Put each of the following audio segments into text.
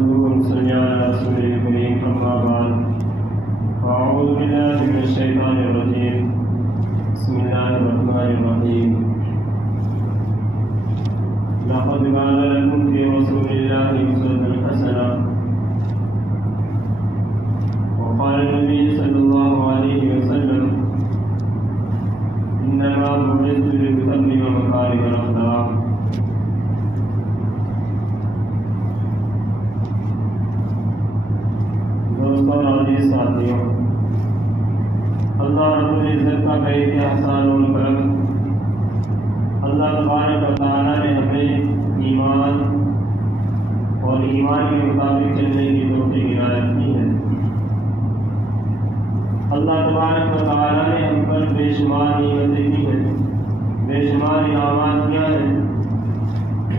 نحمده ونصلي على رسوله الكريم أما بعد أعوذ بالله من الشيطان الرجيم بسم الله الرحمن الرحيم لقد كان لكم في رسول الله أسوة حسنة وقال النبي صلى الله عليه وسلم إنما بعثت لأتمم مكارم الأخلاق. دوستوں اور عزیز ساتھیوں، اللہ رب العزت کا بے احسان و کرم، اللہ تبارک و تعالیٰ نے ہمیں ایمان اور ایمان کے مطابق چلنے کی توفیق عنایت کی ہے۔ اللہ تبارک و تعالیٰ نے ہم پر بے شمار نعمتیں کی ہیں، بے شمار انعامات کیا ہیں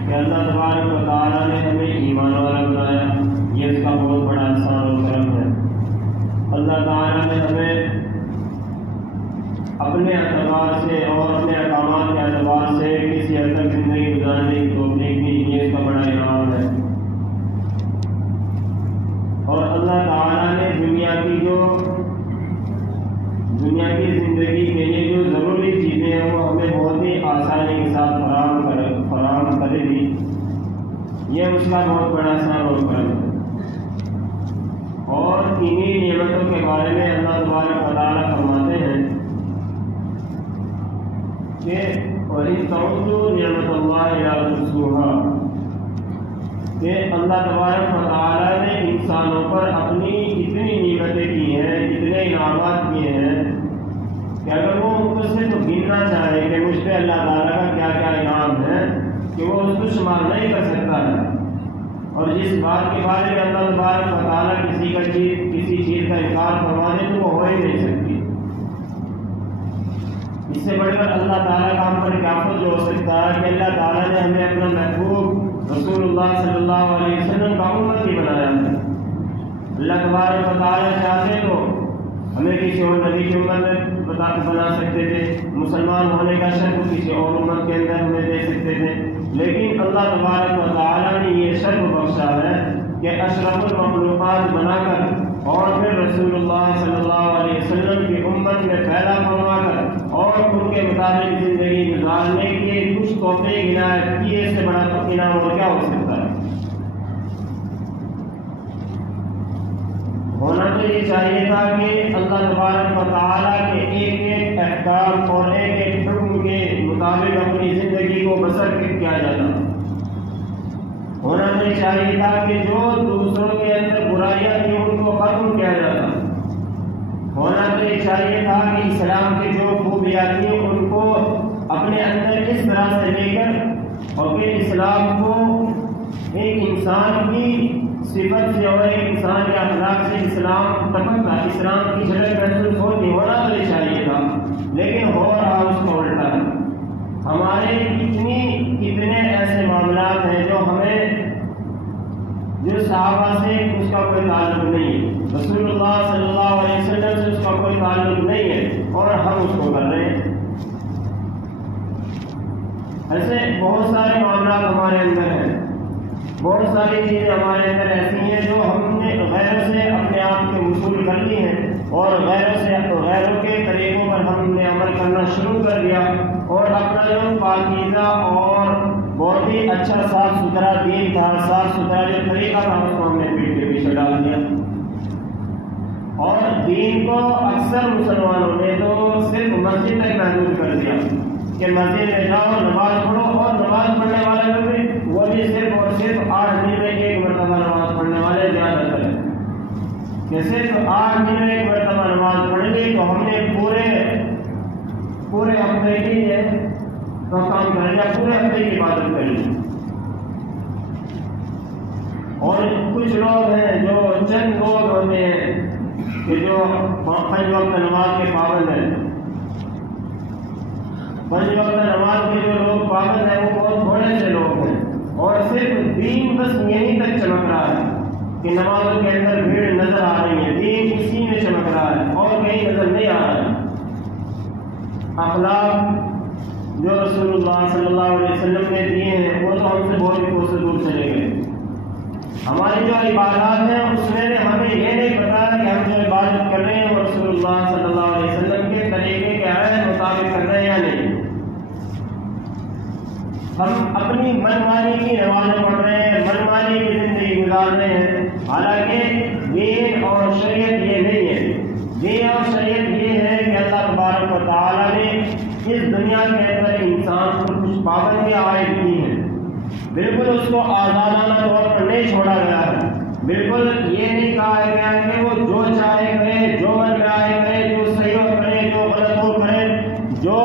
کہ اللہ تبارک و تعالیٰ نے ہمیں ایمان والا بنایا۔ یہ اس کا بہت بڑا احسان و کرم ہے۔ اللہ تعالیٰ نے ہمیں اپنے اعتبار سے اور اپنے احکامات کے اعتبار سے کسی حد تک زندگی گزارنے کی توفیق دی، یہ اس کا بڑا انعام ہے۔ اور اللہ تعالیٰ نے دنیا کی زندگی کے لیے جو ضروری چیزیں ہیں وہ ہمیں بہت ہی آسانی کے ساتھ فراہم کر دی، یہ اس کا بہت بڑا احسان اور کرم ہے۔ اور انہی نعمتوں کے بارے میں اللہ تبارک و تعالیٰ فرماتے ہیں کہ وَإِن تَعُدُّوا نِعْمَتَ اللَّهِ لَا تُحْصُوهَا، کہ اللہ تبارک و تعالیٰ نے انسانوں پر اپنی اتنی نعمتیں کی ہیں، اتنے انعامات کیے ہیں کہ اگر وہ ان کو صرف گننا چاہے کہ مجھ پہ اللہ تعالیٰ کا کیا کیا انعام ہے کہ وہ اس کو شمار نہیں کر سکتا ہے۔ اور جس بات کے بارے میں اللہ تبارک و تعالیٰ کسی چیز کا انکار فرما دے تو وہ ہو ہی نہیں سکتی۔ اس سے بڑھ کر اللہ تعالیٰ کا ہم پر کیا فضل ہو سکتا ہے کہ اللہ تعالیٰ نے ہمیں اپنا محبوب رسول اللہ صلی اللہ علیہ وسلم کا امتی بنایا ہے۔ اللہ تبارک و تعالیٰ چاہتے تو ہمیں کسی اور نبی کی امت میں بنا سکتے تھے، مسلمان ہونے کا شرف کسی اور امت کے اندر ہمیں دے سکتے تھے، لیکن اللہ تبارک و تعالیٰ نے یہ شرف بخشا ہے کہ اشرف المخلوقات بنا کر اور پھر رسول اللہ صلی اللہ علیہ وسلم کی امت میں پیدا فرما کر اور ان کے مطابق زندگی گزارنے کے کچھ توفیق عنایت کی، اس سے بڑا انعام اور کیا ہو سکتا ہے۔ ہونا تو یہ چاہیے تھا کہ اللہ تبارک و تعالیٰ کے ایک ایک احکام اور ایک ایک حکم کے مطابق اپنی زندگی کو بسر کیا جاتا۔ ہونا تو یہ چاہیے تھا کہ جو دوسروں کے اندر برائیاں تھیں ان کو ختم کیا جاتا۔ ہونا تو یہ چاہیے تھا کہ اسلام کی جو خوبیاں تھیں ان کو اپنے اندر اس طرح سے لے کر اور پھر اسلام کو ایک انسان کی صفت سے اور ایک انسان کے اخلاق سے اسلام ٹپکتا، اسلام کی جھلک محسوس ہوتی۔ ہونا تو یہ چاہیے تھا، لیکن ہو رہا اس کو الٹا ہے۔ ہمارے کتنے ایسے معاملات ہیں جو صحابہ سے اس کا کوئی تعلق نہیں ہے، رسول اللہ صلی اللہ علیہ وسلم سے اس کا کوئی تعلق نہیں ہے، اور ہم اس کو کر رہے ہیں۔ ایسے بہت سارے معاملات ہمارے اندر ہیں، بہت ساری چیزیں ہمارے اندر ایسی ہیں جو ہم نے غیروں سے اپنے آپ کے وصول کر لی ہیں، اور غیروں کے طریقوں پر ہم نے عمل کرنا شروع کر دیا، اور اپنا جو پاکیزہ اور بہت ہی اچھا صاف ستھرا دین تھا، صاف ستھرا جو طریقہ تھا، اس کو ہم نے پیٹ کے پیچھے ڈال دیا۔ اور دین کو اکثر مسلمانوں نے تو صرف مسجد تک محدود کر دیا کہ مسجد میں جاؤ، نماز پڑھو، اور نماز پڑھنے والے لوگ بھی وہ بھی صرف اور صرف 8 دن میں ایک مرتبہ نماز پڑھنے والے زیادہ تر ہیں کہ صرف 8 دن میں ایک مرتبہ نماز پڑھ لی تو ہم نے پورے ہفتے کی کام کر لیا، پورے ہفتے کی عبادت کر لی۔ اور کچھ لوگ ہیں جو چند لوگ ہوتے ہیں کہ جو 5 وقت نماز کے پابند ہیں، 5 وقت نماز کے جو لوگ پابند ہیں وہ بہت تھوڑے سے لوگ ہیں، اور صرف دین بس یہیں تک چمک رہا ہے کہ نمازوں کے اندر بھیڑ نظر آ رہی ہے، دین اسی میں چمک رہا ہے اور کہیں نظر نہیں آ رہا ہے۔ اخلاق جو رسول اللہ صلی اللہ علیہ وسلم نے دیے ہیں وہ تو ہم سے بہت ہی دور چلے گئے۔ ہماری جو عبادات ہیں اس میں ہمیں یہ نہیں پتا کہ ہم جو عبادت کر رہے ہیں وہ رسول اللہ صلی اللہ علیہ وسلم کے طریقے کے مطابق کر رہے ہیں یا نہیں۔ ہم اپنی من مانی کی نمازیں پڑھ رہے ہیں، من مانی کی زندگی گزار رہے ہیں، حالانکہ دین اور شریعت یہ نہیں ہے۔ دین اور شریعت یہ ہے کہ اللہ تبارک و تعالیٰ نے اس دنیا کے اندر انسان کو کچھ پابندیاں عائد کی ہیں، بالکل اس کو آزادانہ طور پر نہیں چھوڑا گیا ہے، بالکل یہ نہیں کہا گیا کہ وہ جو چاہے کرے، جو من میں آئے کرے، جو صحیح ہو کرے، جو غلط ہو کرے، جو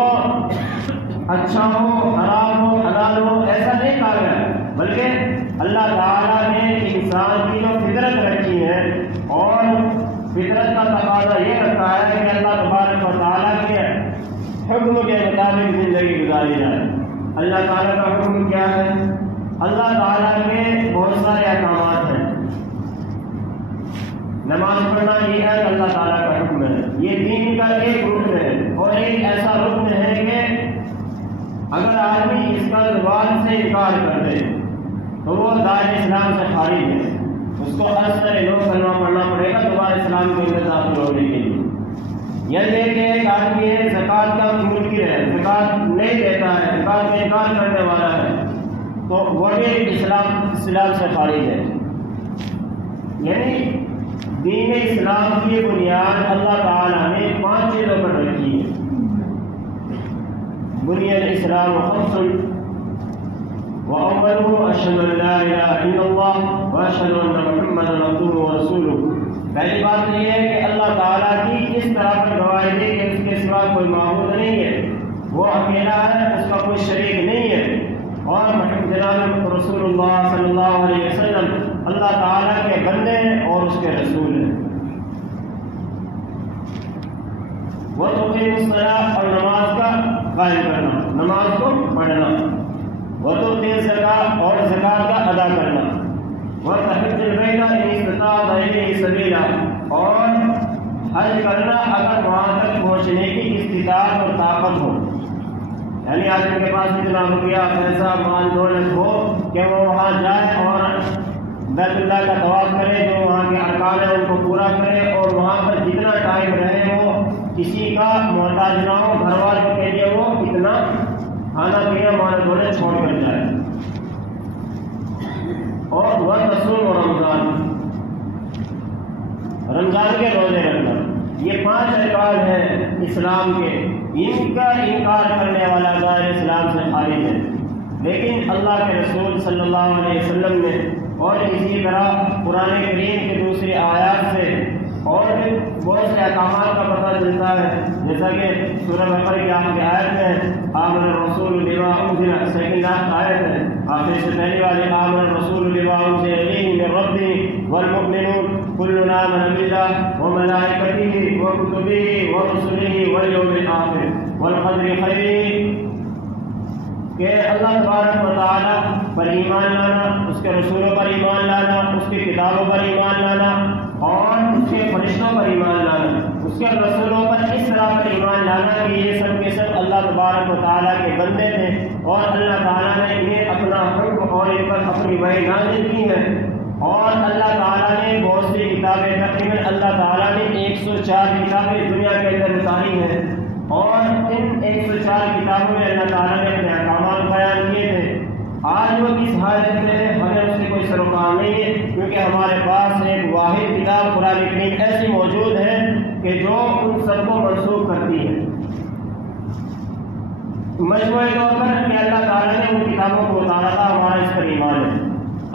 اچھا ہو، حرام ہو، حلال ہو، ایسا نہیں کہا گیا، بلکہ اللہ تعالیٰ نے انسان کی جو فطرت رکھی ہے اور فطرت کا تقاضا یہ رکھا ہے کہ اللہ تبارک و تعالیٰ کے حکم کے مطابق زندگی گزاری جائے۔ اللہ تعالیٰ کا حکم کیا ہے؟ اللہ تعالیٰ کے بہت سارے احکامات ہیں۔ نماز پڑھنا یہ ہے اللہ تعالیٰ کا حکم ہے، یہ دین کا ایک رکن ہے، اور ایک ایسا رکن ہے کہ اگر آدمی اس کا زبان سے انکار کر دے تو وہ دائرۂ اسلام سے خارج ہے، اس کو اثر لوگ کلمہ پڑھنا پڑے گا دوبارہ اسلام کے اندر داخل ہونے کے لیے۔ یہ دیکھ ایک آدمی ہے زکوٰۃ کا منکر ہے، زکوٰۃ نہیں دیتا ہے، زکوٰۃ کا انکار کرنے والا ہے، تو وہ بھی اسلام سے خارج ہے۔ یعنی دین اسلام کی بنیاد اللہ تعالیٰ نے 5 چیزوں پر رکھی ہے۔ بنی الاسلام خمس وأولها أشهد أن لا إله إلا الله وأشهد أن محمدا عبده ورسوله۔ پہلی بات یہ ہے کہ اللہ تعالیٰ کی اس طرح پر گواہی دے کہ اس کے سوا کوئی معبود نہیں ہے، وہ اکیلا ہے، اس کا کوئی شریک نہیں ہے، اور جناب رسول اللہ صلی اللہ علیہ وسلم اللہ تعالیٰ کے بندے ہیں اور اس کے رسول ہیں۔ وہ تقیم الصلاۃ، اور نماز کا قائم کرنا، نماز کو پڑھنا، وتؤتی الزکاۃ، اور زکوٰۃ کا ادا کرنا، وتحج البیت ان استطاعت الیہ سبیلا، اور حج کرنا اگر وہاں تک پہنچنے کی استطاعت اور طاقت ہو، یعنی آدمی کے پاس اتنا روپیہ پیسہ مال دولت ہو کہ وہ وہاں جائے اور بیت اللہ کا طواف کرے، جو وہاں کے ارکان ہیں ان کو پورا کرے، اور وہاں پر جتنا ٹائم رہے وہ کسی کا محتاج نہ ہو، گھر والوں کے لیے وہ اتنا کھانا پینا مال دولت چھوڑ کر جائے۔ اور وہ رسول اور رمضان کے روزے رکھنا، یہ 5 ارکان ہیں اسلام کے، ان کا انکار کرنے والا دائرۂ اسلام سے خارج ہے۔ لیکن اللہ کے رسول صلی اللہ علیہ وسلم نے، اور اسی طرح قرآن کریم کے دوسری آیات سے اور بھی بہت سے احکامات کا پتہ چلتا ہے، جیسا کہ سورہ بقرہ کی آخری آیت میں آمن الرسول بما انزل، سیکنڈ آیت ہے، آخر سے پہلی والی آمن الرسول بما انزل الیہ من ربہ والمؤمنون كل آمن بالله وملائكته وكتبه ورسله واليوم الآخر والقدر خيره، کہ اللہ تبارک و تعالیٰ پر ایمان لانا، اس کے رسولوں پر ایمان لانا، اس کی کتابوں پر ایمان لانا، اور اس کے فرشتوں پر ایمان لانا، اس کے رسولوں پر اس طرح پر ایمان لانا کہ یہ سب کے سب اللہ تبارک و تعالیٰ کے بندے تھے، اور اللہ تعالیٰ نے انہیں اپنا حکم اور ان پر اپنی وحی نازل کی ہے، اور اللہ تعالیٰ نے بہت سی کتابیں، تقریباً اللہ تعالیٰ نے 104 کتابیں دنیا کے اندر اتاری ہیں، اور ان 104 کتابوں میں اللہ تعالیٰ نے اپنے احکامات بیان کیے تھے۔ آج وہ کس حالت میں ہے ہمیں اس سے کوئی سروکار نہیں ہے، کیونکہ ہمارے پاس ایک واحد کتاب قرآن کریم ایسی موجود ہے کہ جو ان سب کو منسوخ کرتی ہے۔ مجموعی طور پر کہ اللہ تعالیٰ نے ان کتابوں کو اتارا تھا، ہمارا اس پر ایمان ہے۔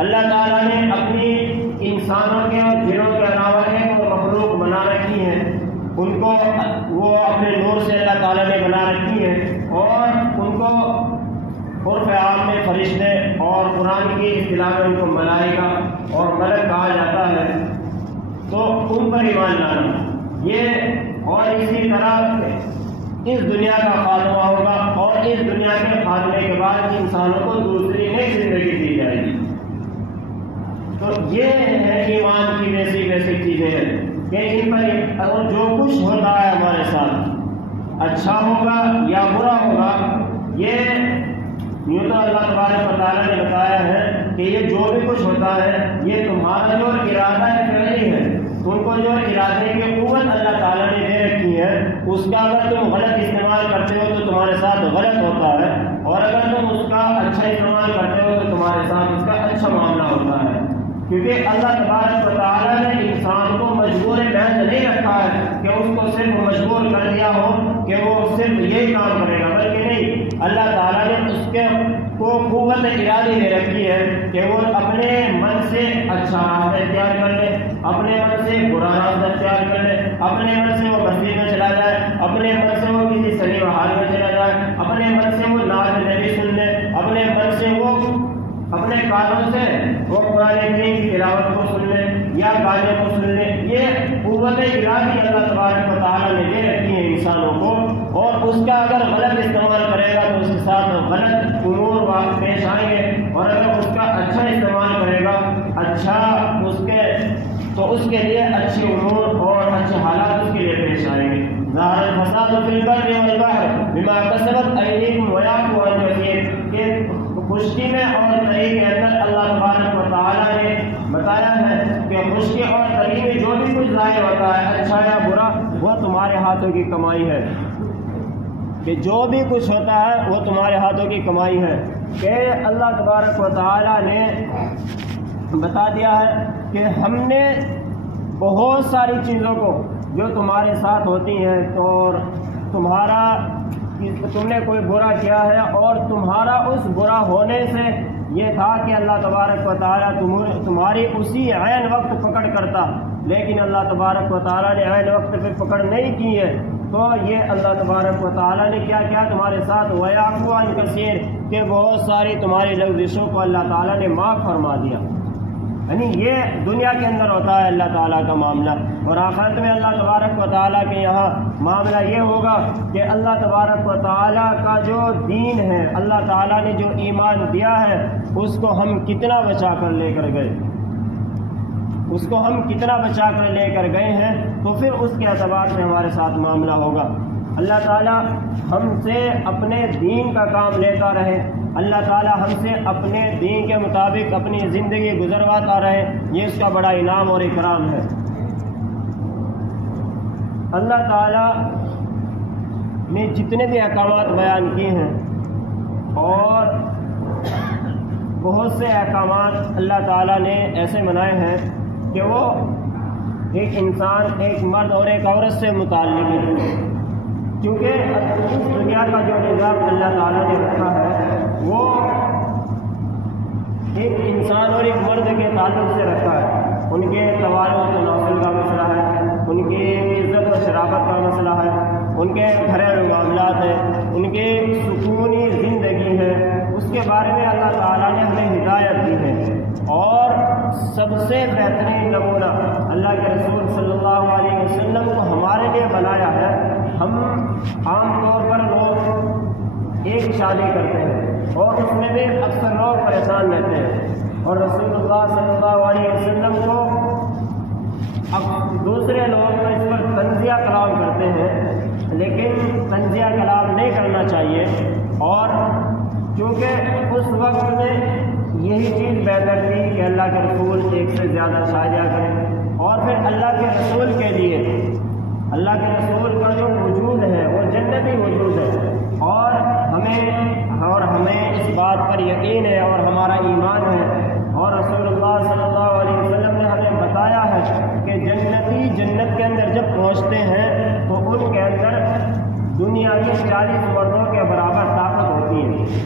اللہ تعالیٰ نے اپنی انسانوں کے اور جنوں کے علاوہ ایک مخلوق بنا رکھی ہے، ان کو وہ اپنے نور سے اللہ تعالیٰ نے بنا رکھی ہے، اور ان کو عرف عام میں فرشتے اور قرآن کی اصطلاح میں ان کو ملائکہ اور ملک کہا جاتا ہے، تو ان پر ایمان لانا یہ، اور اسی طرح اس دنیا کا خاتمہ ہوگا، اور اس دنیا کے خاتمے کے بعد انسانوں کو دوسری نئی زندگی دی جائے گی۔ تو یہ ہے ایمان کی بیسک چیزیں ہیں کہ ان پر اور جو کچھ ہوتا ہے ہمارے ساتھ، اچھا ہوگا یا برا ہوگا، یہ یوں تو اللہ تبارک و تعالیٰ نے بتایا ہے کہ کہ یہ جو بھی کچھ ہوتا ہے یہ تمہارا جو ارادہ فعلی ہے، تم کو جو ارادے کی قوت اللہ تعالیٰ نے دے رکھی ہے اس کا اگر تم غلط استعمال کرتے ہو تو تمہارے ساتھ غلط ہوتا ہے، اور اگر تم اس کا اچھا استعمال کرتے ہو تو تمہارے ساتھ اس کا اچھا معاملہ ہوتا ہے۔ کیونکہ اللہ تبارک و تعالیٰ نے انسان کو مجبور محض نہیں رکھا ہے کہ اس کو صرف مجبور کر دیا ہو کہ وہ صرف یہی کام کرے گا، بلکہ نہیں، اللہ تعالیٰ نے اس کے کو قوت ارادی دے رکھی ہے کہ وہ اپنے من سے اچھا راستہ اختیار کر لے، اپنے من سے برا راستہ اختیار کر لے، اپنے من سے وہ مسجد میں چلا جائے، اپنے من سے وہ کسی سنی محال میں چلا جائے، اپنے من سے وہ نعت نبی سن لے، اپنے من سے وہ اپنے کانوں سے وہ قرآن کریم کی تلاوت کو سن لے یا گانے کو سن لے۔ یہ قوت ارادی اللہ تبارک و تعالیٰ نے دے رکھی ہے انسانوں کو، اور اس کا اگر غلط استعمال کرے گا تو اس کے ساتھ غلط امور پیش آئیں گے، اور اگر اس کا اچھا استعمال کرے گا اچھا تو اس کے لیے اچھے امور اور اچھے حالات اس کے لیے پیش آئیں گے۔ ظاہر الفساد فی البر والبحر بما کسبت ایدیکم ویعفو عن کثیر، کہ خشکی میں اور تری کے اندر اللہ تبارک و تعالیٰ نے بتایا ہے کہ خشکی اور تری میں جو بھی کچھ ظاہر ہوتا ہے اچھا یا برا وہ تمہارے ہاتھوں کی کمائی ہے، کہ جو بھی کچھ ہوتا ہے وہ تمہارے ہاتھوں کی کمائی ہے۔ کہ اللہ تبارک و تعالیٰ نے بتا دیا ہے کہ ہم نے بہت ساری چیزوں کو جو تمہارے ساتھ ہوتی ہیں اور تم نے کوئی برا کیا ہے اور تمہارا اس برا ہونے سے یہ تھا کہ اللہ تبارک و تعالیٰ تمہاری اسی عین وقت پکڑ کرتا، لیکن اللہ تبارک و تعالیٰ نے عین وقت پہ پکڑ نہیں کی ہے، تو یہ اللہ تبارک و تعالیٰ نے کیا کیا تمہارے ساتھ، وَيَعْفُو عَنْ كَثِيرٍ، کہ بہت ساری تمہاری لغزشوں کو اللہ تعالیٰ نے معاف فرما دیا۔ یعنی یہ دنیا کے اندر ہوتا ہے اللہ تعالیٰ کا معاملہ، اور آخرت میں اللہ تبارک و تعالیٰ کے یہاں معاملہ یہ ہوگا کہ اللہ تبارک و تعالیٰ کا جو دین ہے، اللہ تعالیٰ نے جو ایمان دیا ہے اس کو ہم کتنا بچا کر لے کر گئے، اس کو ہم کتنا بچا کر لے کر گئے ہیں، تو پھر اس کے اعتبار سے ہمارے ساتھ معاملہ ہوگا۔ اللہ تعالیٰ ہم سے اپنے دین کا کام لیتا رہے، اللہ تعالیٰ ہم سے اپنے دین کے مطابق اپنی زندگی گزرواتا رہے، یہ اس کا بڑا انعام اور اکرام ہے۔ اللہ تعالیٰ نے جتنے بھی احکامات بیان کیے ہیں، اور بہت سے احکامات اللہ تعالیٰ نے ایسے بنائے ہیں کہ وہ ایک انسان، ایک مرد اور ایک عورت سے متعلق ہے، کیونکہ اس دنیا کا جو نظام اللہ تعالیٰ نے رکھا ہے وہ ایک انسان اور ایک مرد کے تعلق سے رکھا ہے۔ ان کے توازن و تناسل کا مسئلہ ہے، ان کی عزت و شرافت کا مسئلہ ہے، ان کے گھریلو معاملات ہیں، ان کی سکونی زندگی ہے، اس کے بارے میں اللہ تعالیٰ نے ہمیں ہدایت دی ہے۔ اور سب سے بہترین نمونہ اللہ کے رسول صلی اللہ علیہ وسلم کو ہمارے لیے بنایا ہے۔ ہم عام طور پر لوگ ایک شادی کرتے ہیں اور اس میں بھی اکثر لوگ پریشان رہتے ہیں، اور رسول اللہ صلی اللہ علیہ وسلم کو اب دوسرے لوگ اس پر تنزیہ کلام کرتے ہیں، لیکن تنزیہ کلام نہیں کرنا چاہیے، اور چونکہ اس وقت میں یہی چیز بہتر تھی کہ اللہ کے رسول ایک سے زیادہ شادیاں کریں، اور پھر اللہ کے رسول کے لیے اللہ کے رسول کا جو وجود ہے وہ جنتی وجود ہے، اور ہمیں اس بات پر یقین ہے اور ہمارا ایمان ہے، اور رسول اللہ صلی اللہ علیہ وسلم نے ہمیں بتایا ہے کہ جنتی جنت کے اندر جب پہنچتے ہیں تو ان کے اندر دنیا کی 40 مردوں کے برابر طاقت ہوتی ہے،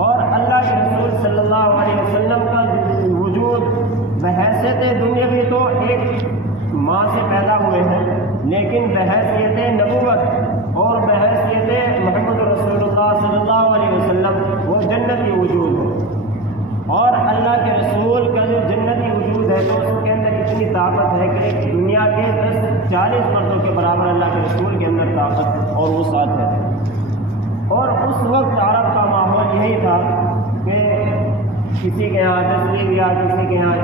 اور اللہ کے رسول صلی اللہ علیہ وسلم کا وجود بحیثیت دنیاوی تو ایک ماں سے پیدا ہوئے ہیں، لیکن بحیثیت نبوت اور بحیثیت محمد رسول اللہ صلی اللہ علیہ وسلم وہ جنتی وجود ہے، اور اللہ کے رسول کا جو جنتی وجود ہے تو اس کے اندر اتنی طاقت ہے کہ دنیا کے 40 مردوں کے برابر اللہ کے رسول کے اندر طاقت اور وہ ساتھ ہے۔ اور اس وقت عرب کا ماحول یہی تھا کہ کسی کے یہاں 10 بیویاں، کسی کے یہاں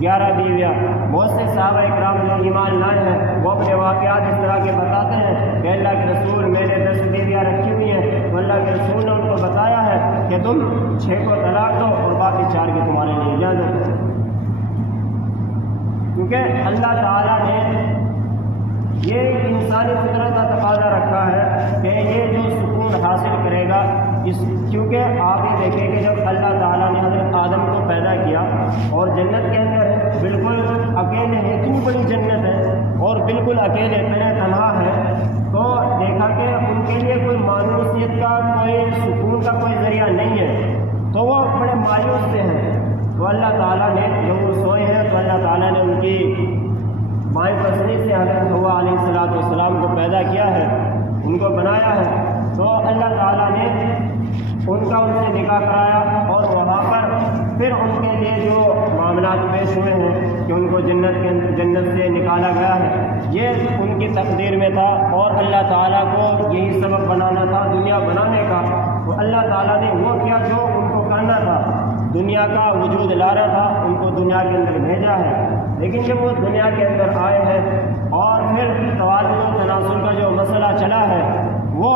11 بیویاں۔ بہت سے صحابہ اکرام جو ایمان لائے ہیں وہ اپنے واقعات اس طرح کے بتاتے ہیں کہ اللہ کے رسول میں نے 10 بیویاں رکھی ہوئی ہیں، تو اللہ کے رسول نے ان کو بتایا ہے کہ تم 6 کو طلاق دو اور باقی 4 کی تمہارے لیے اجازت ہے، کیونکہ اللہ تعالیٰ نے یہ انسانی فطرت کا تقاضا رکھا ہے کہ یہ جو سکون حاصل کرے گا کیونکہ آپ یہ دیکھیں کہ جب اللہ تعالیٰ نے حضرت آدم کو پیدا کیا اور جنت کے اندر بالکل اکیلے ہیں، اتنی بڑی جنت ہے اور بالکل اکیلے تنہا ہے، تو دیکھا کہ ان کے لیے کوئی مانوسیت کا کوئی سکون کا کوئی ذریعہ نہیں ہے، تو وہ بڑے مایوس سے ہیں۔ تو اللہ تعالیٰ نے جب وہ سوئے ہیں تو اللہ تعالیٰ نے ان کی بائیں پسلی سے حضرت حوا علیہ السلام کو پیدا کیا ہے، ان کو بنایا ہے، تو اللہ تعالیٰ نے ان سے نکاح کرایا اور وہاں پر پھر ان کے لیے جو معاملات پیش ہوئے ہیں کہ ان کو جنت سے نکالا گیا ہے، یہ ان کی تقدیر میں تھا اور اللہ تعالیٰ کو یہی سبب بنانا تھا دنیا بنانے کا، تو اللہ تعالیٰ نے وہ کیا جو ان کو کرنا تھا، دنیا کا وجود لانا تھا، ان کو دنیا کے اندر بھیجا ہے۔ لیکن جب وہ دنیا کے اندر آئے ہیں اور پھر توازن و تناسل کا جو مسئلہ چلا ہے وہ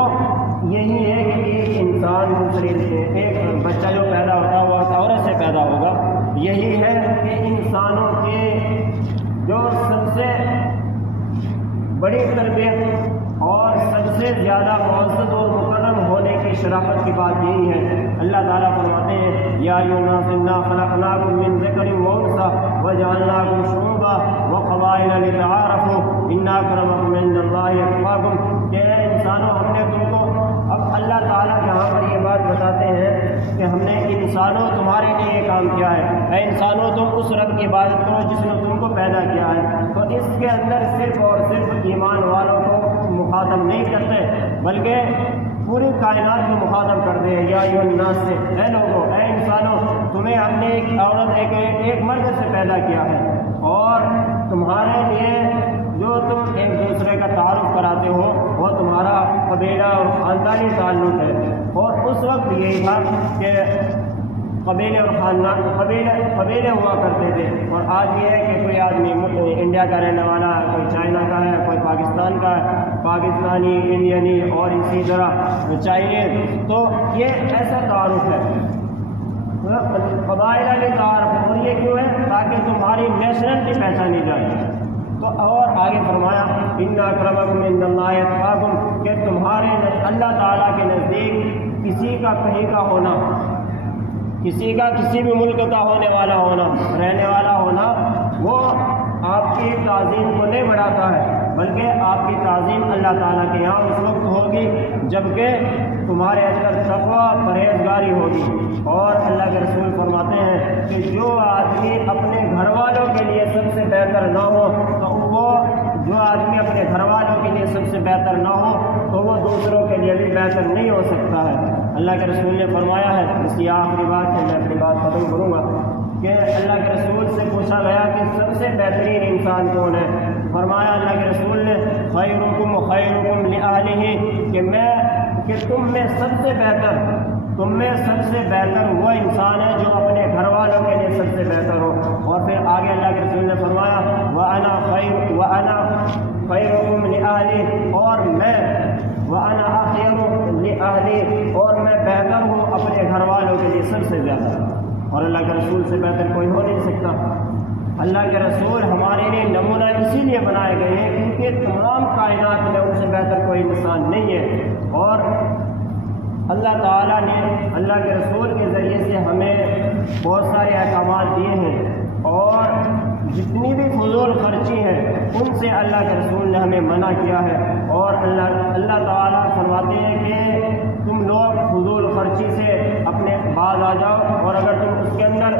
یہی ہے کہ ایک انسان شریر سے ایک بچہ جو پیدا ہوتا ہے وہ عورت سے پیدا ہوگا، یہی ہے کہ انسانوں کے جو سب سے بڑی تربیت اور سب سے زیادہ معزز اور مکرم ہونے کی شرافت کی بات یہی ہے۔ اللہ تعالیٰ فرماتے ہیں یا ایھا الناس انا خلقناکم من ذکر و انثی وجعلناکم شعوبا وقبائل لتعارفوا ان اکرمکم عند اللہ اتقاکم، کہ اے انسانوں ہم نے تم کو، اب اللہ تعالیٰ یہاں پر یہ بات بتاتے ہیں کہ ہم نے انسانوں تمہارے لیے یہ کام کیا ہے، اے انسانوں تم اس رب کی عبادت کرو جس نے تم کو پیدا کیا ہے۔ تو اس کے اندر صرف اور صرف ایمان والوں کو مخاطب نہیں کرتے بلکہ پوری کائنات کو مخاطب کرتے ہیں، یا ایھا الناس سے، اے لوگوں، اے انسانوں، تمہیں ہم نے ایک عورت ایک مرد سے پیدا کیا ہے اور تمہارے لیے جو تم ایک دوسرے کا تعارف کراتے ہو وہ تمہارا قبیلہ اور خاندانی تعلق ہے، اور اس وقت یہی تھا کہ قبیلے اور خاندان قبیلے ہوا کرتے تھے، اور آج یہ ہے کہ کوئی آدمی انڈیا کا رہنے والا ہے، کوئی چائنا کا ہے، کوئی پاکستان کا ہے، پاکستانی، انڈینی اور اسی طرح چائنیز، تو یہ ایسا تعارف ہے قبائل کے تعارف، اور یہ کیوں ہے تاکہ تمہاری نیشنلٹی پہچانی جائے۔ تو اور آگے فرمایا ان اکرمکم عند اللہ اتقاکم، کہ تمہارے اللہ تعالیٰ کے نزدیک کسی کا کہیں کا ہونا، کسی کا کسی بھی ملک کا ہونے والا ہونا، رہنے والا ہونا، وہ آپ کی تعظیم کو نہیں بڑھاتا ہے بلکہ آپ کی تعظیم اللہ تعالیٰ کے یہاں اس وقت ہوگی جبکہ تمہارے اندر تقویٰ پرہیزگاری ہوگی۔ اور اللہ کے رسول فرماتے ہیں کہ جو آدمی اپنے گھر والوں کے لیے سب سے بہتر نہ ہو تو وہ جو آدمی اپنے گھر والوں کے لیے سب سے بہتر نہ ہو تو وہ دوسروں کے لیے بھی بہتر نہیں ہو سکتا ہے۔ اللہ کے رسول نے فرمایا ہے، اس کی آخری بات ہے، میں اپنی بات ختم کروں گا، کہ اللہ کے رسول سے پوچھا گیا کہ سب سے بہترین انسان کون ہے؟ فرمایا اللہ کے رسول نے خیرکم خیرکم لأہلہ، کہ تم میں سب سے بہتر وہ انسان ہے جو اپنے گھر والوں کے لیے سب سے بہتر ہو۔ اور پھر آگے اللہ کے رسول نے فرمایا وَأَنَا خَيْرُكُمْ لِأَهْلِي، اور میں وَأَنَا أَخْيَرُ لِأَهْلِي، اور میں بہتر ہوں اپنے گھر والوں کے لیے سب سے زیادہ، اور اللہ کے رسول سے بہتر کوئی ہو نہیں سکتا۔ اللہ کے رسول ہمارے لیے نمونہ اسی لیے بنائے گئے ہیں کیونکہ تمام کائنات میں ان سے بہتر کوئی انسان نہیں ہے، اور اللہ تعالیٰ نے اللہ کے رسول کے ذریعے سے ہمیں بہت سارے احکامات دیے ہیں، اور جتنی بھی فضول خرچی ہیں ان سے اللہ کے رسول نے ہمیں منع کیا ہے۔ اور اللہ تعالیٰ فرماتے ہیں کہ تم لوگ فضول خرچی سے اپنے باز آ جاؤ، اور اگر تم اس کے اندر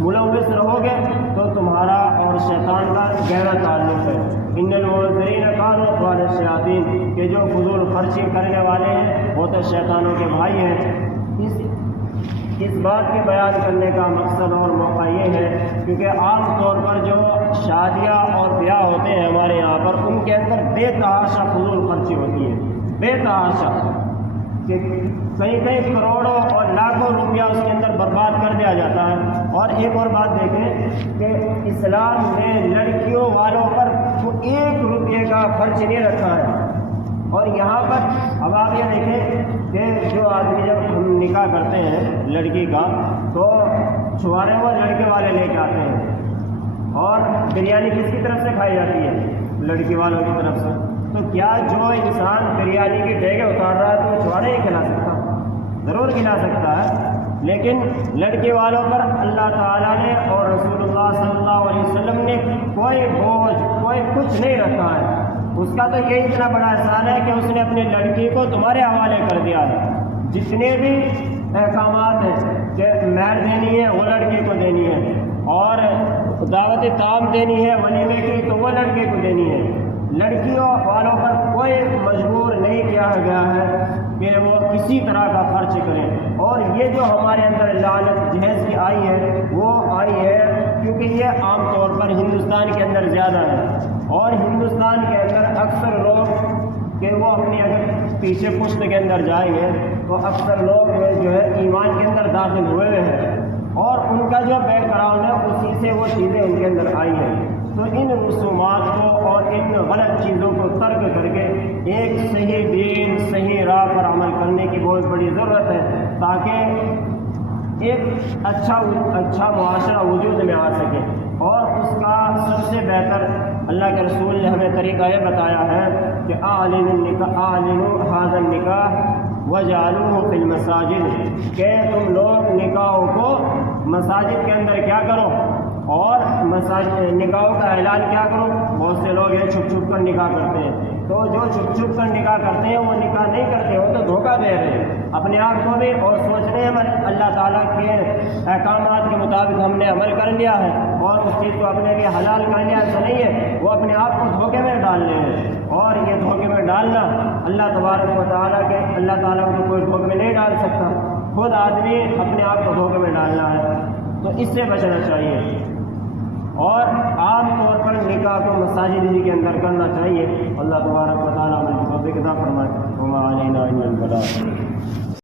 ملوث رہو گے تو تمہارا اور شیطان کا گہرا تعلق ہے۔ ان المبذرین کانوا اخوان الشیاطین، کہ جو فضول خرچی کرنے والے ہیں وہ تو شیطانوں کے بھائی ہیں۔ اس بات کے بیان کرنے کا مقصد اور موقع یہ ہے کیونکہ عام طور پر جو شادیاں اور بیاہ ہوتے ہیں ہمارے یہاں پر، ان کے اندر بے تحاشا فضول خرچی ہوتی ہے، بے تحاشا، کہ کئی کروڑوں اور لاکھوں روپیہ اس کے اندر برباد کر دیا جاتا ہے۔ اور ایک اور بات دیکھیں کہ اسلام نے لڑکیوں والوں پر 1 روپے کا خرچ نہیں رکھا ہے، اور یہاں پر اب آپ یہ دیکھیں کہ جو آدمی جب ہم نکاح کرتے ہیں لڑکی کا تو چھوارے وہ لڑکے والے لے کے آتے ہیں، اور بریانی کس کی طرف سے کھائی جاتی ہے؟ لڑکی والوں کی طرف سے۔ تو کیا جو انسان بریانی کی ڈیگے اتار رہا ہے تو وہ چھوارے ہی کھلا سکتا؟ ضرور کھلا سکتا ہے، لیکن لڑکے والوں پر اللہ تعالیٰ نے اور رسول اللہ صلی اللہ علیہ وسلم نے کوئی بوجھ کوئی کچھ نہیں رکھا ہے۔ اس کا تو یہ اتنا بڑا احسان ہے کہ اس نے اپنی لڑکی کو تمہارے حوالے کر دیا ہے۔ جتنے بھی احکامات ہیں کہ مہر دینی ہے وہ لڑکی کو دینی ہے، اور دعوت تام دینی ہے ولیمے کی تو وہ لڑکے کو دینی ہے۔ لڑکیوں والوں پر کوئی مجبور نہیں کیا گیا ہے کہ وہ کسی طرح کا خرچ کریں۔ اور یہ جو ہمارے اندر لعنت جہیز کی آئی ہے وہ آئی ہے کیونکہ یہ عام طور پر ہندوستان کے اندر زیادہ ہے، اور ہندوستان کے اندر اکثر لوگ کہ وہ اپنی اگر پیچھے پشت کے اندر جائیں گے تو اکثر لوگ جو ہے ایمان کے اندر داخل ہوئے ہیں، اور ان کا جو بیک گراؤنڈ ہے اسی سے وہ چیزیں ان کے اندر آئی ہیں۔ تو ان رسومات کو اور ان غلط چیزوں کو ترک کر کے ایک صحیح دین صحیح راہ پر عمل کرنے کی بہت بڑی ضرورت ہے، تاکہ ایک اچھا معاشرہ وجود میں آ سکے۔ اور اس کا سب سے بہتر اللہ کے رسول نے ہمیں طریقہ یہ بتایا ہے کہ اعلنوا هذا النکاح وجعلوه فی المساجد، کہ تم لوگ نکاحوں کو مساجد کے اندر کیا کرو، اور نکاحوں کا اعلان کیا کرو۔ بہت سے لوگ یہ چھپ چھپ کر نکاح کرتے ہیں، تو جو چھپ چھپ کر نکاح کرتے ہیں وہ نکاح نہیں کرتے، وہ تو دھوکہ دے رہے ہیں اپنے آپ کو بھی، اور سوچ رہے ہیں اللہ تعالیٰ کے احکامات کے مطابق ہم نے عمل کر لیا ہے اور اس چیز کو اپنے لیے حلال کر لیا۔ ایسا نہیں ہے، وہ اپنے آپ کو دھوکے میں ڈال رہے ہیں، اور یہ دھوکے میں ڈالنا اللہ تبارک و تعالیٰ کے اللہ تعالیٰ کو کوئی دھوکے میں نہیں ڈال سکتا، خود آدمی اپنے آپ کو دھوکے میں ڈالنا ہے۔ تو اس سے بچنا چاہیے، اور عام طور پر نکاح کو مساجد ہی کے اندر کرنا چاہیے۔ اللہ تبارک و تعالیٰ ہمیں توفیق عطا فرمائے۔ وما علینا الا البلاغ۔